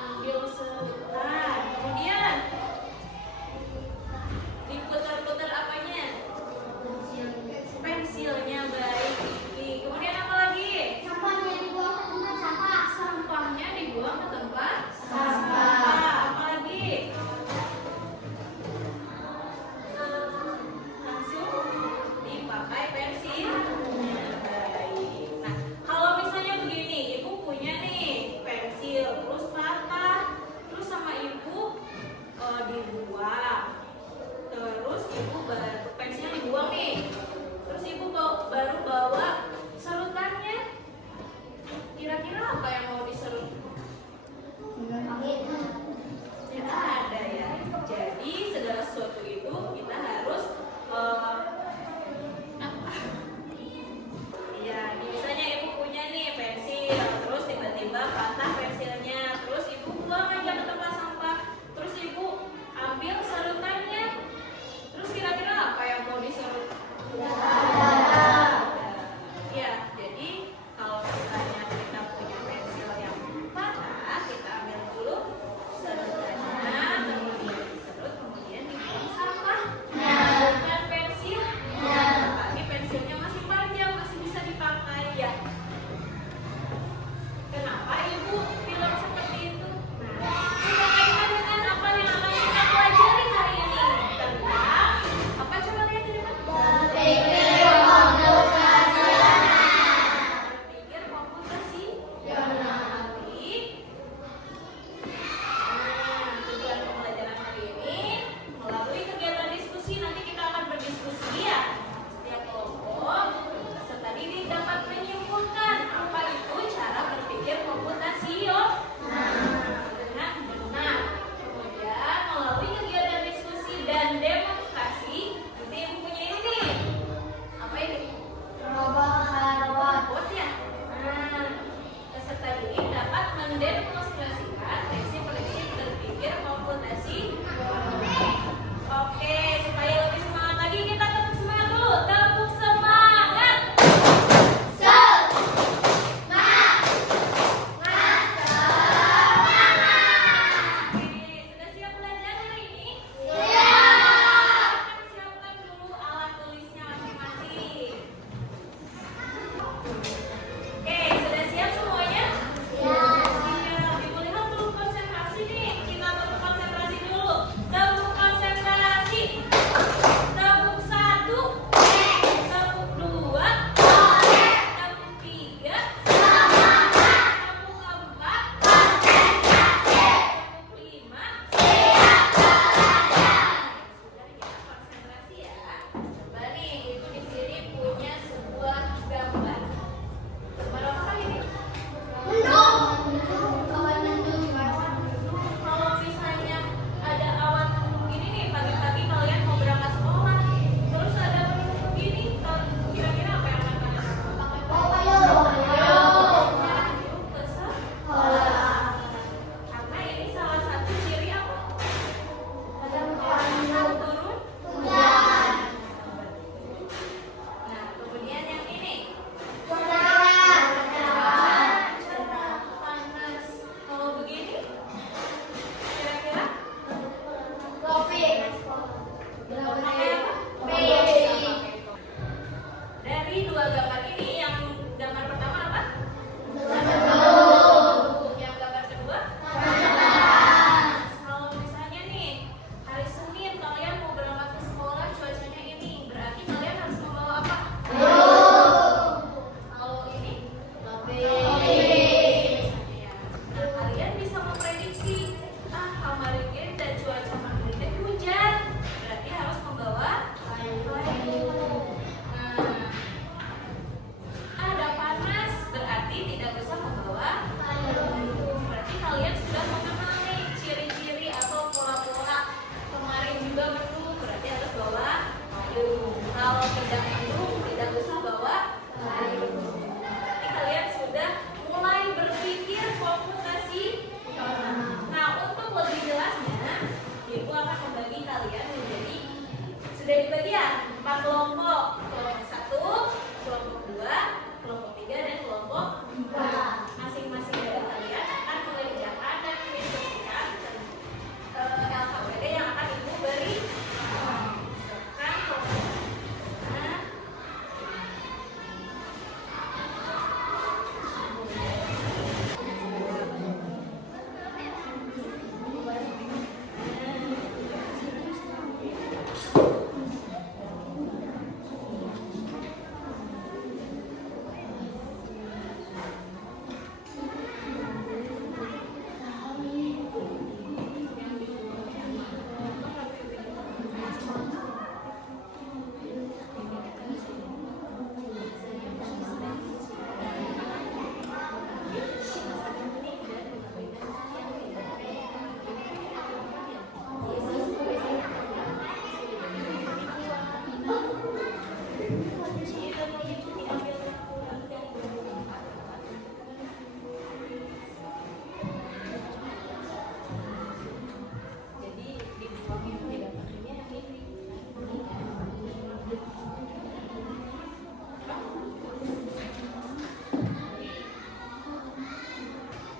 Ambil serutan. mendemonstrasikan prinsip-prinsip berpikir komputasi. Oke, supaya lebih semangat lagi kita tepuk semangat dulu. Tepuk semangat. Oke, sudah siap belajar hari ini? Siapkan dulu alat tulisnya masing-masing. Oke, sudah siap semuanya? Iya, dibolehkan dulu konsentrasi nih. Kita tepuk konsentrasi dulu. Tepuk konsentrasi. Tepuk 1, tepuk 2, tepuk 3, tepuk 4, tepuk 5. Sudah kita konsentrasi ya. Coba nih, ibu di sini punya sebuah gambar. Gambar apa ini? Kalau misalnya ada awan mendung gini nih, pagi-pagi kalian mau berangkat sekolah, terus ada mendung begini, kira-kira apa yang akan kalian lakukan? Yuk ke sekolah. Karena ini salah satu ciri apa? Turun. Nah, kemudian yang ini. Panas. Kalau begini, kira-kira pakai apa? Dari dua gambar ini, yang gambar pertama apa? Yang gambar kedua? Kalau misalnya nih, hari Senin kalian mau berangkat ke sekolah, cuacanya ini, berarti kalian harus membawa apa? Kalau ini? Iya. Nah, kalian bisa memprediksi, kemarin dan cuaca kemarin itu hujan, berarti harus membawa payung. Nah, ada panas, berarti tidak bisa membawa payung. Berarti kalian sudah mengenal nih ciri-ciri atau pola-pola. Kemarin juga mendung, berarti harus bawa payung. Kalau tidak mendung, tidak usah bawa payung. Berarti kalian sudah mulai berpikir komputasi. Nah, untuk lebih jelasnya, ibu akan membagi kalian menjadi sudah dibagi ya 4 kelompok. Kelompok 1, kelompok 2, kelompok 3, dan kelompok 4. Masing-masing dari kalian akan mengerjakan dan menginstruksikan LKPD yang akan ibu beri. Silakan kelompok 1.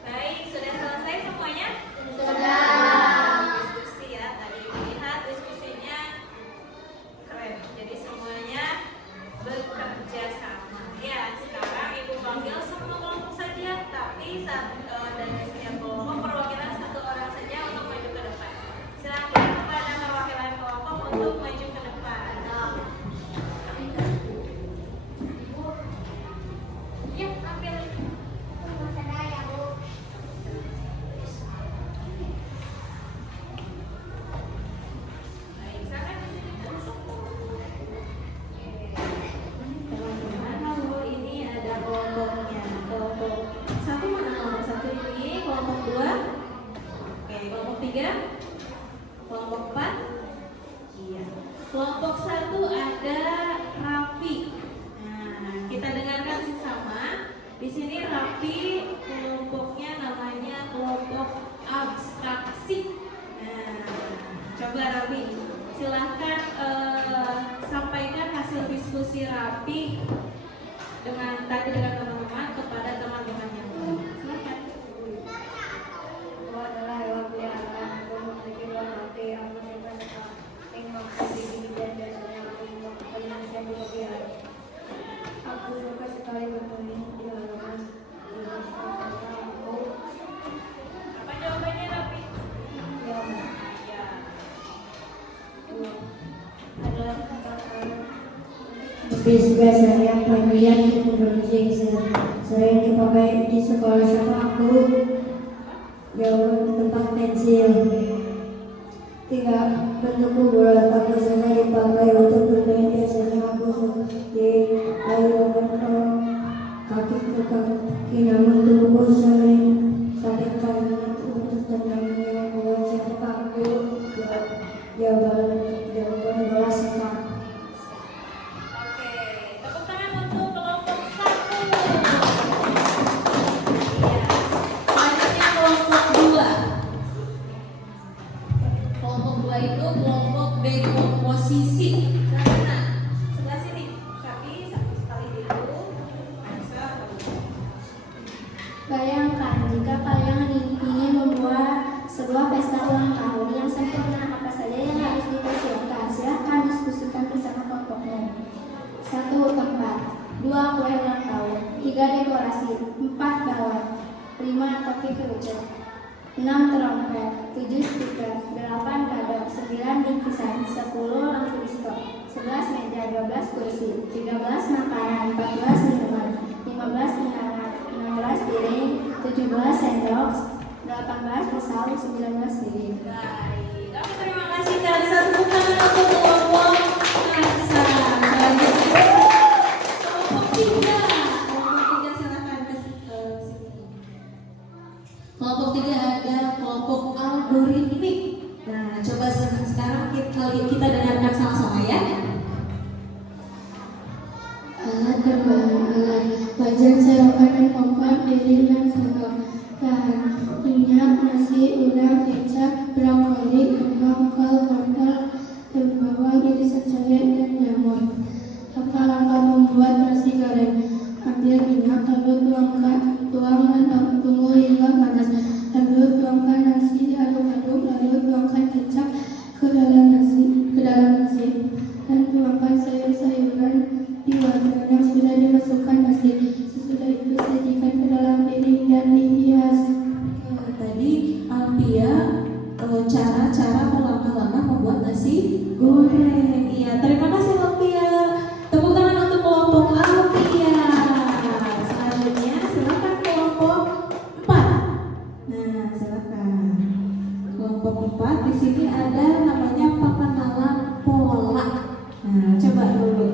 Baik, sudah selesai semuanya? Diskusi ya, tadi lihat diskusinya keren. Jadi semuanya bekerja sama. Ya, sekarang ibu panggil semua kelompok saja, tapi dari setiap kelompok perwakilan satu orang saja untuk maju ke depan. Silakan kepada perwakilan kelompok untuk maju ke depan. Ya, ambil. Baik, silakan teman-teman, ini ada kelompoknya. Kelompok 1 mana kelompok 1 ini? Kelompok 2? Oke, kelompok 3? Kelompok 4? Iya. Kelompok 1 ada Raffi. Nah, kita dengarkan sama. Di sini Raffi kelompoknya namanya juga saya pemilihan teknologi sering dipakai di sekolah sama aku. Jawaban tempat pensil. 3. Bentuk bulat aku sana dipakai untuk bermain. Biasanya aku di air kaki ke kaki, namun tubuhku sering sakit karena untuk tenangnya buat siapa aku. Jawaban bola sepak. Oke, tepuk tangan untuk kelompok 1. Selanjutnya kelompok 2. Kelompok 2 itu kelompok dekomposisi. Nah, sebelah sini. Tapi satu sekali dulu. Bayangkan jika kalian ingin membuat sebuah pesta ulang tahun yang sempurna, apa saja yang harus dipersiapkan? Silahkan diskusikan bersama kelompokmu. 1. Tempat. 2. Kue ulang tahun. 3. Dekorasi. 4. balon. 5. Topi kerucut. 6. Trompet. 7. Speaker. 8. kado. 9. bingkisan. 10. lampu disco. 11. meja. 12. kursi. 13. makanan. 14. minuman. 15. undangan. 16. piring. 17. sendok. 18. pisau. 19. piring. Baik, kami terima kasih sekali. Satu tangan untuk kelompok Kansa. Selanjutnya kelompok 3. Kelompok 3 silakan ke sini. Kelompok 3 ada kelompok algoritmik. Nah, coba sekarang kita dengarkan sama-sama ya. Alat berbahan alat wajan, selokan dan kompor, piring dan sendok. Bahan minyak, nasi, udang, kecap, brokoli, kembang, kol, wortel, dan bawang, irisan cabai dan jamur. Apa langkah membuat nasi goreng? Ambil minyak, lalu tuang dan tunggu hingga panas. Lalu tuangkan nasi, diaduk-aduk, lalu tuangkan kecap ke dalam nasi, dan tuangkan sayur-sayuran di wajan yang sudah dimasukkan nasi. Sesudah itu sajikan ke dalam piring dan dihias. Tadi Alpia cara langkah-langkah membuat nasi goreng. Iya, terima kasih Alpia. Tepuk tangan untuk kelompok Alpia. Selanjutnya silakan kelompok 4. Nah, silakan. Kelompok 4 di sini ada namanya pengenalan pola. Nah, coba dulu.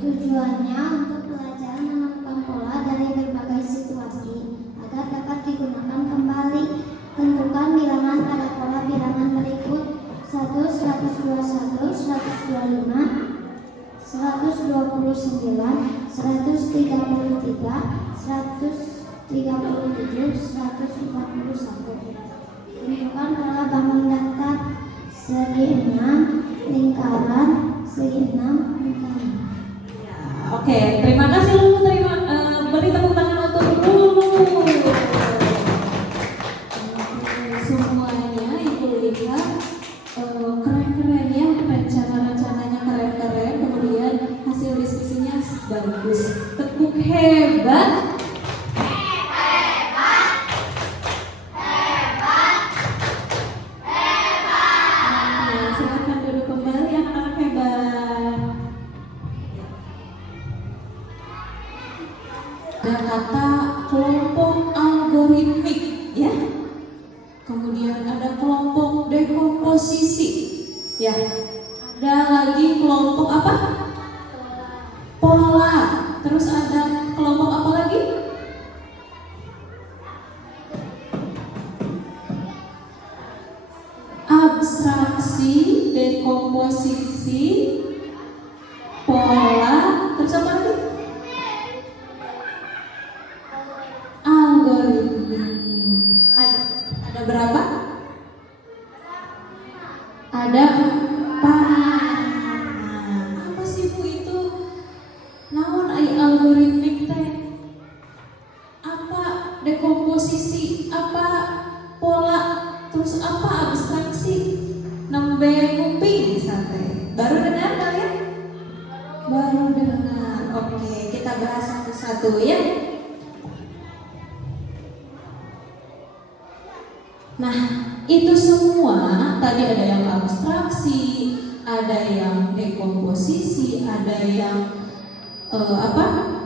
Tujuannya untuk pelajaran menemukan pola dari berbagai situasi agar dapat digunakan kembali. Tentukan bilangan pada pola bilangan berikut: 1, 121, 125, 129, 133, 137, 141. Tentukan pola bangun datar segi 6 lingkaran, segi 6 lingkaran. Oke, terima kasih Lulu. Beri tepuk tangan untuk Lulu. Semuanya Ibu lihat keren-keren ya, rencana-rencananya keren-keren, kemudian hasil diskusinya bagus. Tepuk hebat. Silakan duduk kembali anak-anak hebat. Ada kata kelompok algoritmik ya. Kemudian ada kelompok dekomposisi ya. Ada lagi kelompok apa? Pola. Terus ada kelompok apa lagi? Abstraksi, dekomposisi, pola. Terus apa lagi? Algoritmik. Ada berapa? Ada 4. Apa sih Bu itu? Namun algoritmik teh? Apa dekomposisi? Apa pola? Terus apa abstraksi? Nembe kuping santai. Baru dengar kalian? Baru dengar. Oke, kita bahas satu-satu ya. Nah, itu semua tadi ada yang abstraksi, ada yang dekomposisi, ada yang pola.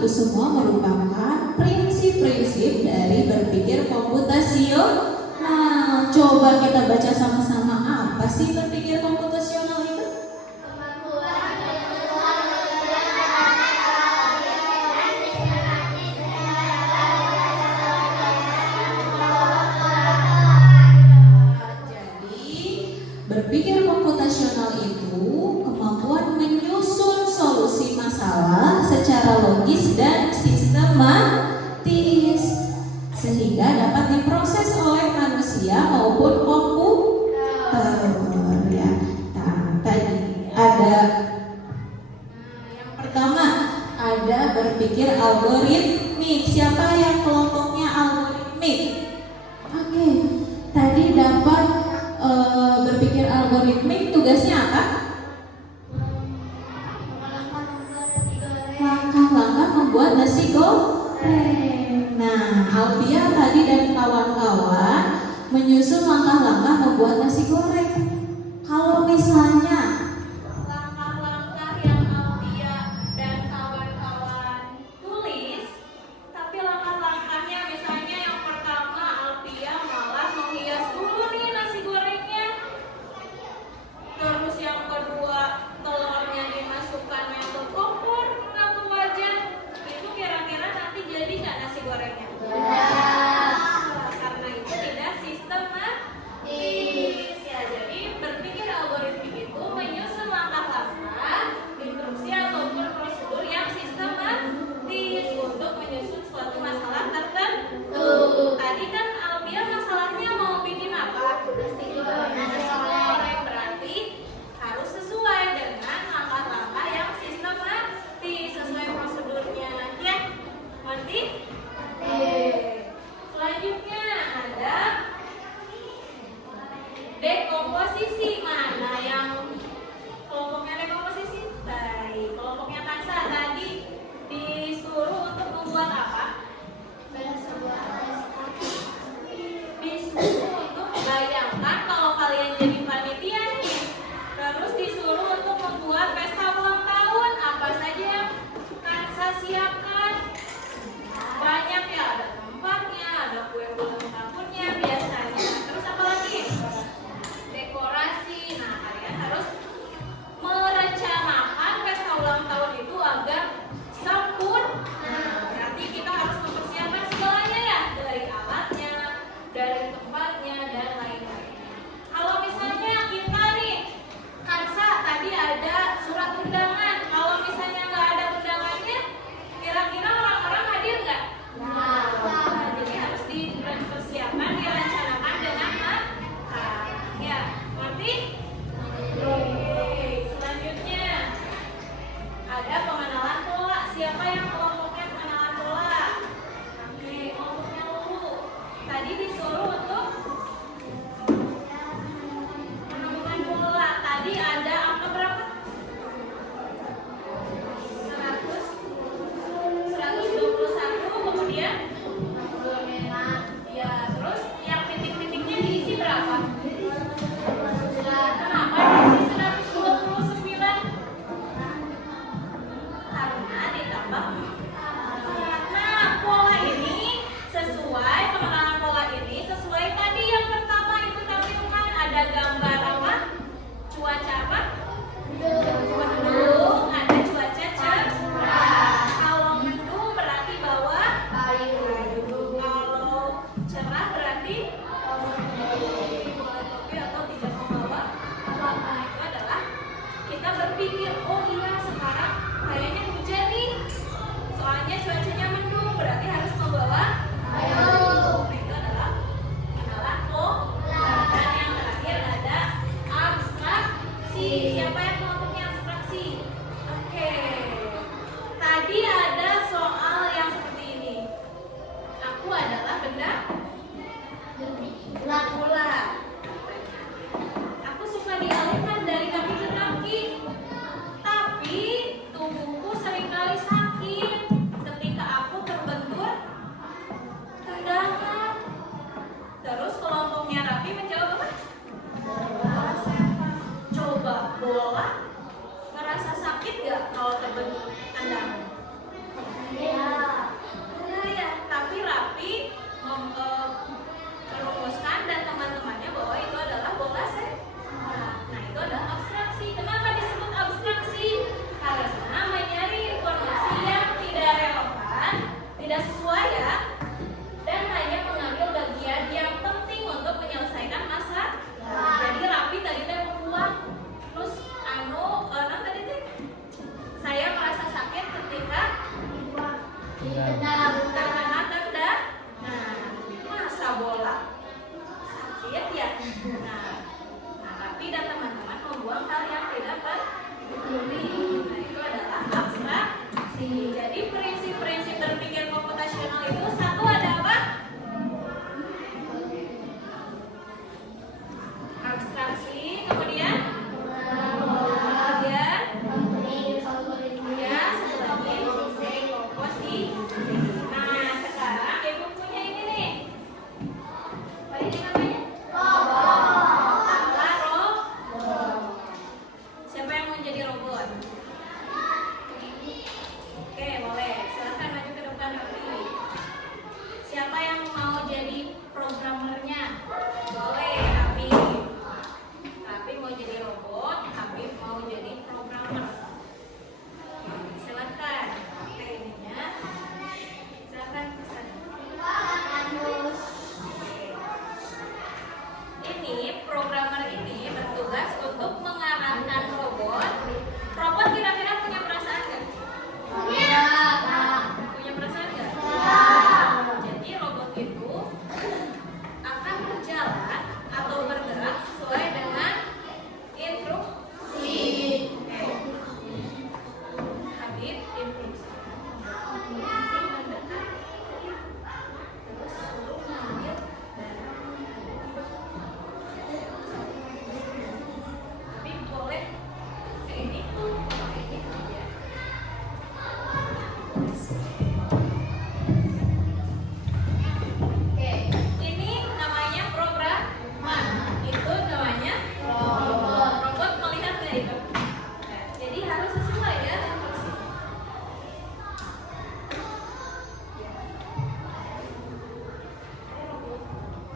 Itu semua merupakan prinsip-prinsip dari berpikir komputasional. Coba kita baca sama-sama, apa sih berpikir komputasional itu? Berpikir komputasional itu kemampuan menyusun solusi masalah secara logis dan sistematis sehingga dapat diproses oleh manusia maupun komputer. Ya. Nah, tadi ada yang pertama ada berpikir algoritmik. Siapa yang kelompoknya algoritmik? Oke, tadi dapat berpikir algoritmik, tugasnya apa? Langkah-langkah membuat nasi goreng. Nah, Alfia tadi dan kawan-kawan menyusun langkah-langkah membuat nasi goreng. Kalau misalnya Langkah-langkah yang Alfia dan kawan-kawan tulis, tapi langkah-langkahnya misalnya yang pertama Alfia malah menghias dulu nih nasi gorengnya. Terus yang kedua telurnya dimasukkannya ke kompor, nggak ke wajan. Itu kira-kira nanti jadi nggak nasi gorengnya? Karena itu tidak sistematis. Ya, jadi berpikir algoritmik itu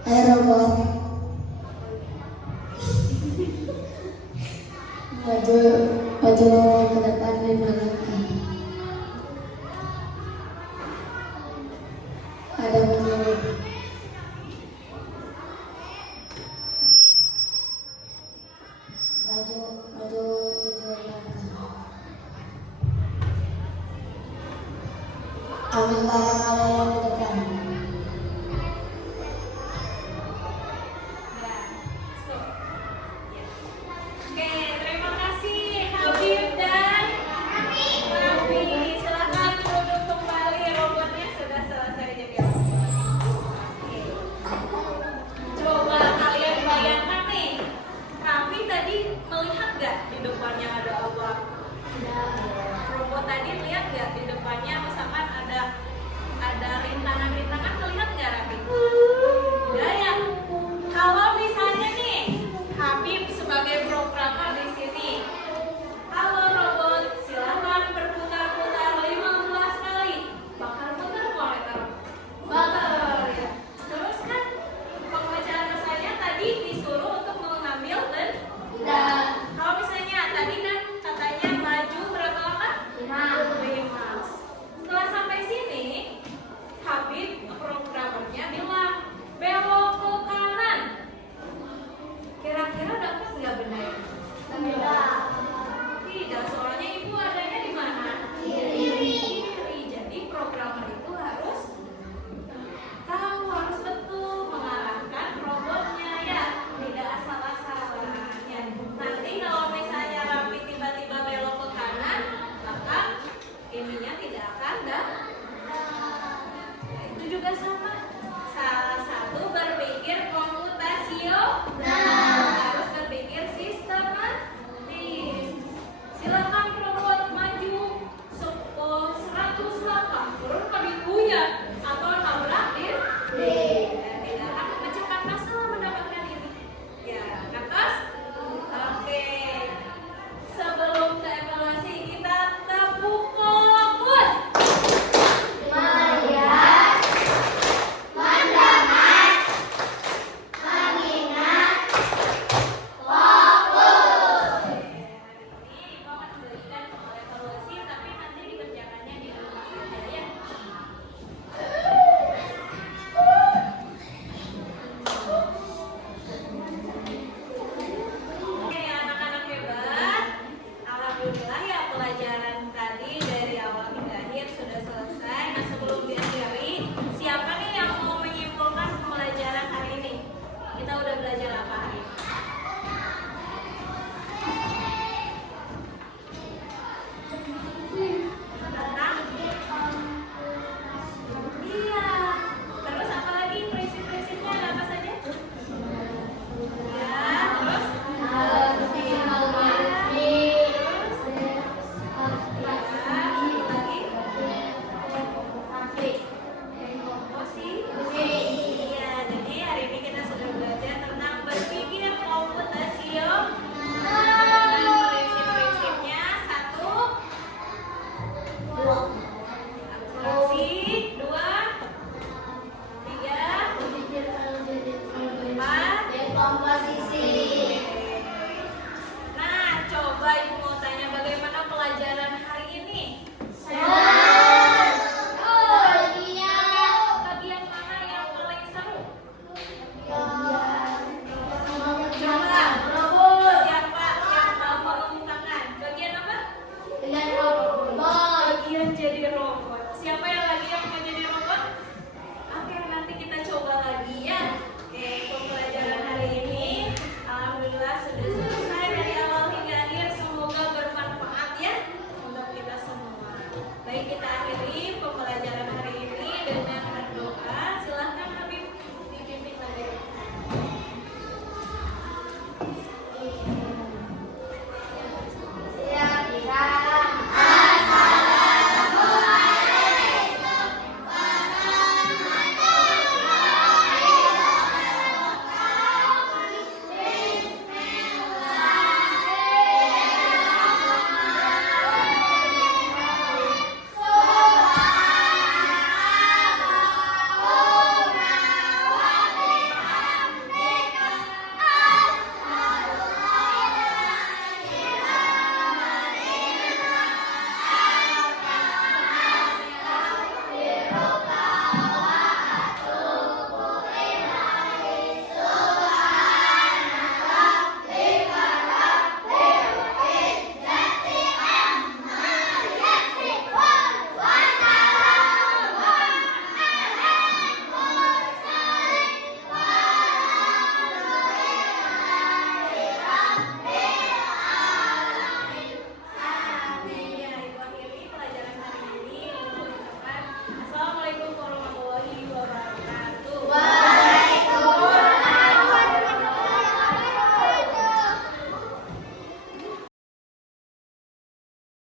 iRobot maju maju ke depan 5 langkah.